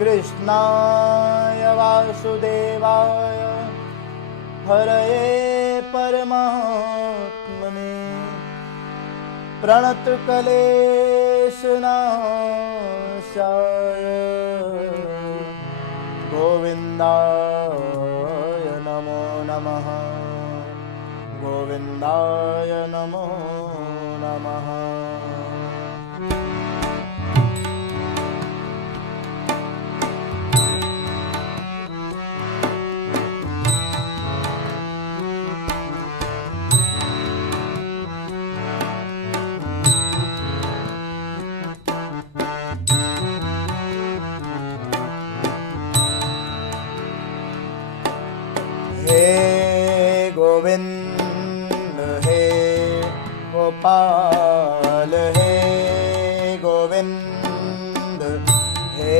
कृष्णाय वासुदेवाय हरये परमात्मने प्रणतक्लेशनाशाय गोविन्दाय नमो नमः। गोविन्दाय नमो नमः। हे गोविंद हे गोपाल हे गोविंद हे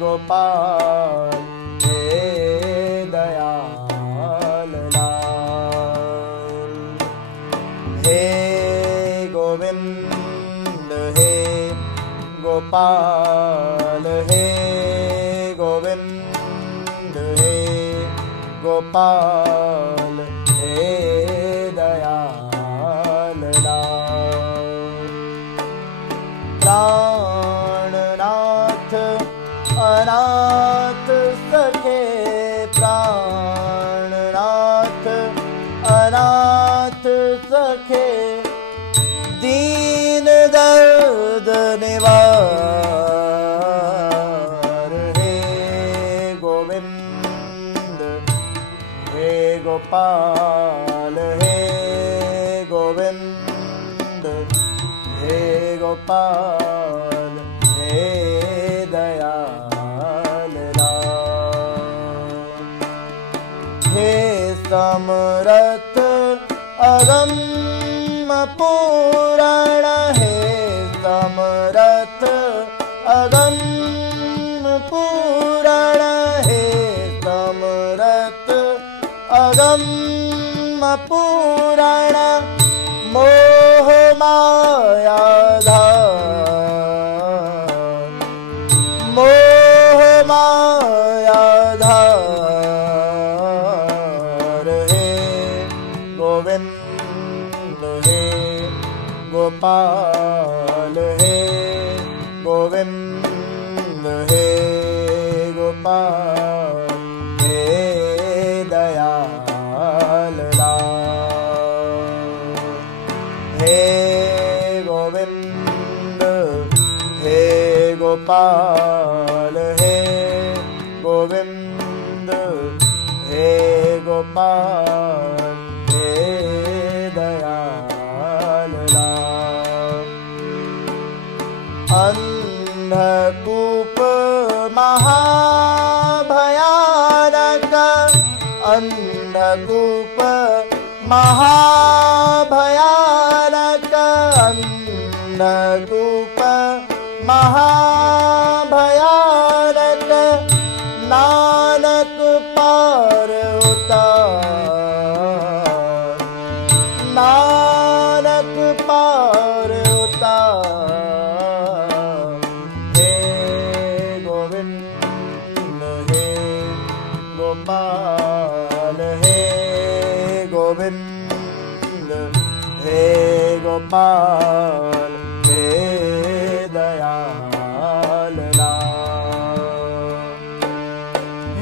गोपाल हे दयाल लाल। हे गोविंद हे गोपाल हे गोविंद हे गोपाल हे दयाल लाल। प्राणनाथ अनाथ सखे प्राणनाथ अनाथ सखे दीन दर्द निवार। हे गोविंद हे गोपाल हे गोविंद हे गोपाल हे दयाल लाल। हे समरथ अगम पुराण हे समरथ अगम पुराण हे समरथ अगम पुराण मोह माया धार मोह माया धार। हे गोविंद हे गोपाल हे गोविंद हे गोपाल हे दयाल लाल। हे गोविंद हे गोपाल हे गोविंद हे गोपाल हे दयाल लाल। अंधकूप महाभयानक अंधकूप महाभयानक अंधकूप महाभयानक नानक पार उतार नानक पार उतार। हे गोविंद हे गोपाल हे गोविंद हे गोपाल हे दयाल लाल।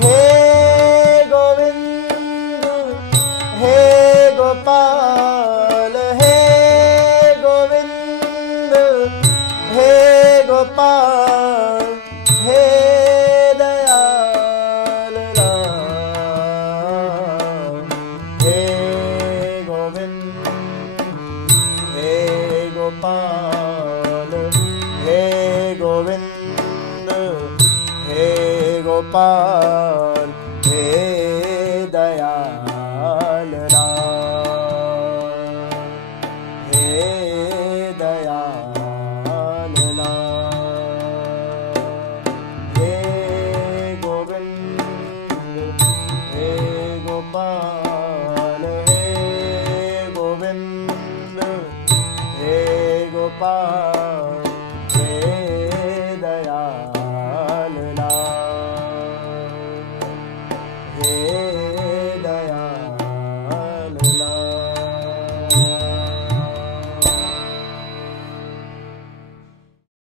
हे गोविंद हे गोपाल हे गोविंद हे गोपाल हे दयाल लाल। हे गोविंद हे गोपाल हे गोविंद हे गोपाल हे दयाल लाल। हे दयाल लाल। हे गोविंद हे गोपाल हे गोविंद हे गोपाल हे दयाल लाल। ला